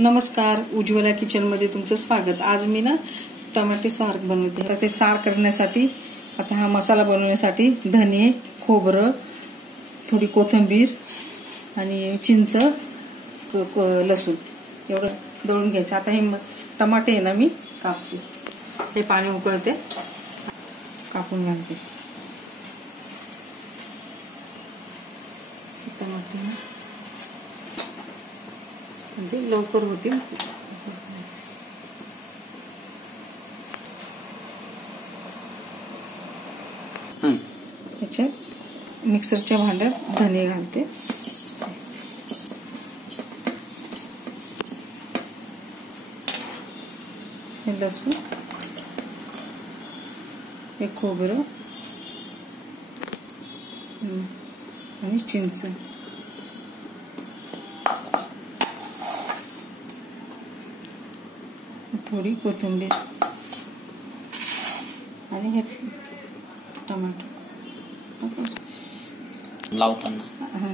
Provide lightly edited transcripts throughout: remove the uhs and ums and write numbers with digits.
नमस्कार, उज्ज्वला किचनमध्ये तुमचं स्वागत। आज मी ना टमाटे सार बनवते। आता ते सार करण्यासाठी आता हा मसाला बनवण्यासाठी धने, खोबरं, थोडी कोथिंबीर आणि चिंच, लसूण एवढं दळून घ्यायचं। आता हे टमाटे आहे ना मी कापते, हे पाणी उकळते, कापून घालते। टमाटे म्हणजे लवकर होतील। याच्यात मिक्सरच्या भांड्यात धने घालते, हे लसूण, हे खोबरं आणि चिंच, थोडी कोथिंबीर आणि हे टमाटर लावताना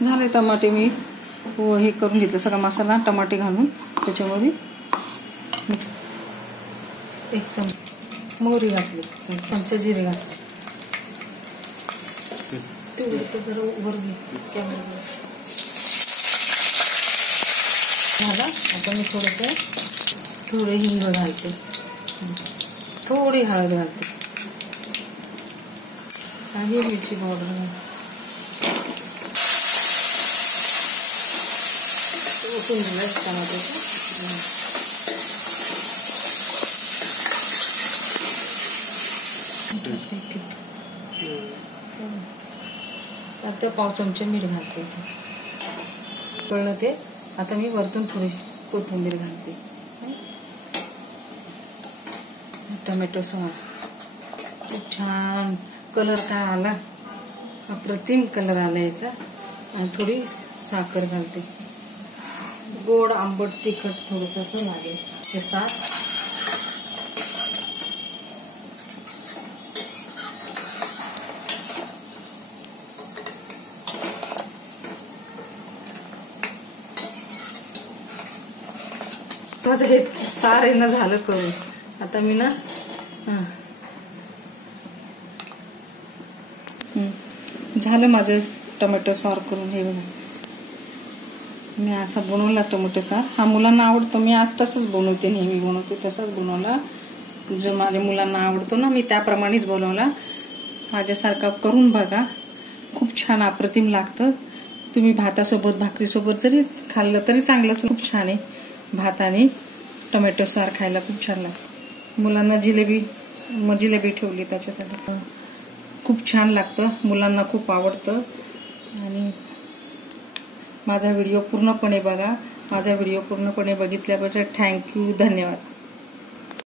झाले। टमाटे मी हे करून घेतलं, सगळा मसाला टमाटे घालून त्याच्यामध्ये मिक्स। एक चमचा मोहरी घातली, चमचा जिरे घातले, तेवढं तर जरा वर घे कॅमेरा झाला। आता मी थोडे हिंग घालते, थोडी हळद घालते आणि मिरची पावडर घालते, ओतून दिलं टमाट्याचं। आता पाव चमचा मीठ घालते, कळलं ते। आता मी वरतून थोडीशी कोथिंबीर घालते। टोमॅटो सॉस खूप छान कलर काय आला, अप्रतिम कलर आला याचा। आणि थोडी साखर घालते, गोड आंबट तिखट थोडंसं असं लागेल हे सार। माझं हे सार आहे ना झालं करून। आता मी ना झालं माझं टोमॅटो सार करून। हे बघा, मी असा बनवला टोमॅटो सार। हा मुलांना आवडतो, मी आज तसंच बनवते, नेहमी बनवते तसंच बनवला। जो माझ्या मुलांना आवडतो ना मी त्याप्रमाणेच बनवला। माझ्यासारखा करून बघा, खूप छान अप्रतिम लागतं। तुम्ही भातासोबत भाकरीसोबत जरी खाल्लं तरी चांगलंच, खूप छान आहे। भात आणि टोमॅटो सार खायला खूप छान लागतं। मुलांना जिलेबी ठेवली त्याच्यासाठी, खूप छान लागतं, मुलांना खूप आवडतं। आणि माझा व्हिडिओ पूर्णपणे बघा, माझा व्हिडिओ पूर्णपणे बघितल्याबद्दल थँक्यू, धन्यवाद।